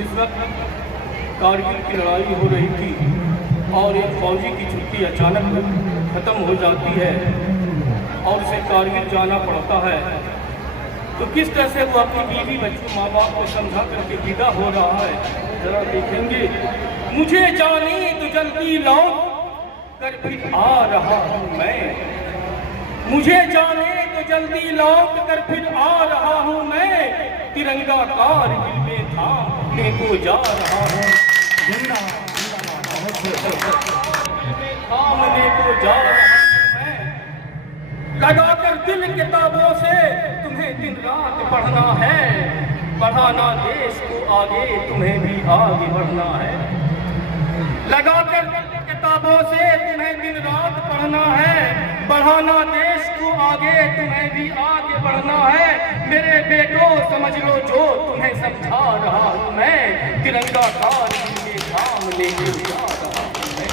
जिस वक्त कारगिल की लड़ाई हो रही थी और एक फौजी की छुट्टी अचानक ख़त्म हो जाती है और उसे कारगिल जाना पड़ता है, तो किस तरह से वो अपनी बीवी बच्चों माँ बाप को समझा करके विदा हो रहा है, जरा देखेंगे। मुझे जाने तो जल्दी लौट कर फिर आ रहा हूँ मैं, मुझे जाने तो जल्दी लौट कर फिर आ रहा हूँ मैं, तिरंगा कारगिल में थामने को जा रहा हूँ, थामने को जा रहा हूँ मैं। लगाकर दिल किताबों से तुम्हें दिन रात पढ़ना है, बढ़ाना देश को आगे, तुम्हें भी आगे बढ़ना है। लगाकर किताबों से तुम्हें दिन रात पढ़ना है, बढ़ाना देश को आगे, तुम्हें भी आगे बढ़ना है। मेरे बेटों समझ लो जो तुम्हें समझा रहा हूँ मैं, तिरंगा कारगिल में थामने को जा रहा हूँ मैं।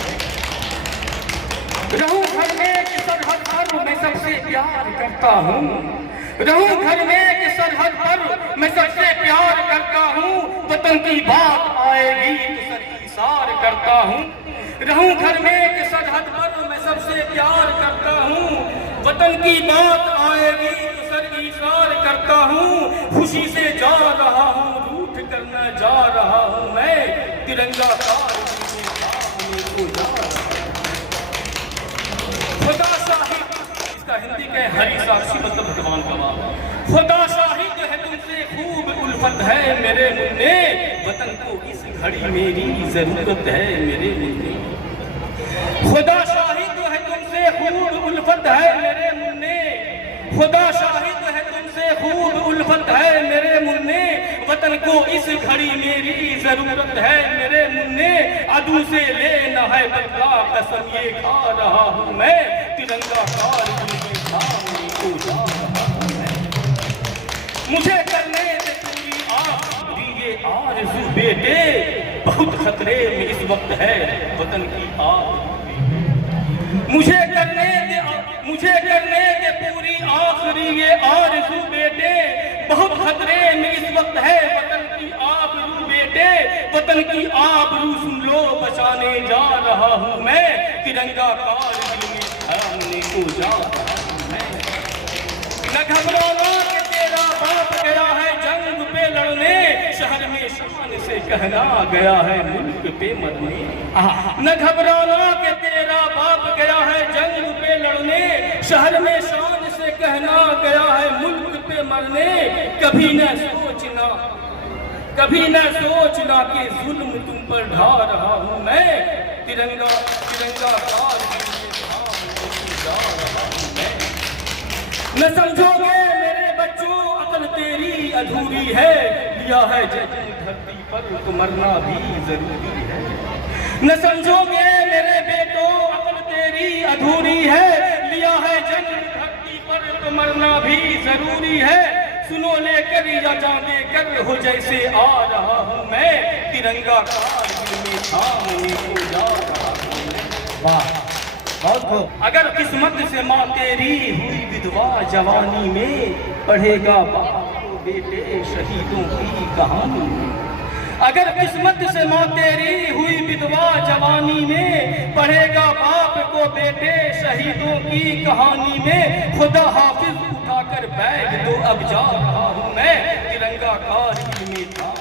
रहूं घर में कि सरहद पर मैं सबसे प्यार करता हूँ, रहूं घर में कि सरहद पर मैं सबसे प्यार करता हूँ, वतन की बात आएगी तो सर इशार करता हूँ। रहूं घर में कि सरहद पर मैं सबसे प्यार करता हूँ, वतन की बात आएगी तो सर इशार करता हूँ। खुशी से जा रहा हूँ, रूठ कर न जा रहा हूँ मैं, तिरंगा कारगिल में थामने को जा रहा हूँ। खुदा शाहिद, इसका हिंदी के हरी साक्षी मतलब भगवान का नाम। खुदा शाहिद है तुमसे खूब उल्फत है मेरे मुन्ने, वतन को इस घड़ी मेरी जरूरत है मेरे मुन्ने। खुदा शाहिद है तुमसे खूब उल्फत है मेरे मुन्ने, खुदा शाहिद है तुमसे खूब उल्फत है मेरे मुन्ने, वतन को इस घड़ी मेरी जरूरत है मेरे मुन्ने। अदू से लेना है बदला कसम ये खा रहा हूँ मैं, तिरंगा कारगिल में थामने को जा रहा हूँ मैं। मुझे करने से पूरी आखिरी ये आरज़ू बेटे, बहुत खतरे में इस वक्त है वतन की आग। मुझे करने दे पूरी आखिरी ये आरज़ू बेटे, बहुत खतरे में इस वक्त है वतन की आबरू बेटे, वतन की आबरू सुन लो बचाने जा रहा हूँ मैं, तिरंगा कारगिल में थामने को जा रहा हूँ मैं। न घबराना कि तेरा बाप गया है जंग पे लड़ने, शहर में शान से कहना गया है मुल्क पे मरने। न घबराना कि तेरा बाप गया है जंग पे लड़ने, शहर में शान से कहना गया है मुल्क पे मरने। कभी न सोचना कि जुल्म तुम पर ढा रहा हूँ मैं, तिरंगा कारगिल में थामने को जा रहा हूँ मैं। न समझोगे मेरे बच्चों अकल तेरी अधूरी है, लिया है जन्म धरती पर तो मरना भी जरूरी है। न समझोगे मेरे बेटों अकल तेरी अधूरी है, लिया है जन्म धरती पर तो मरना भी जरूरी है। सुनो लेकर या जान देकर हो जैसे आ रहा हूँ मैं, तिरंगा कारगिल में थामने को जा रहा हूँ मैं। वाह, बहुत खूब। अगर किस्मत से माँ तेरी हुई विधवा जवानी में, पढ़ेगा बाप को बेटे शहीदों की कहानी में। अगर किस्मत से माँ तेरी हुई विधवा जवानी में, पढ़ेगा बाप को बेटे शहीदों की कहानी में। खुदा हाफिज उठाकर बैग तो अब जा रहा हूँ मैं, तिरंगा कारगिल में था।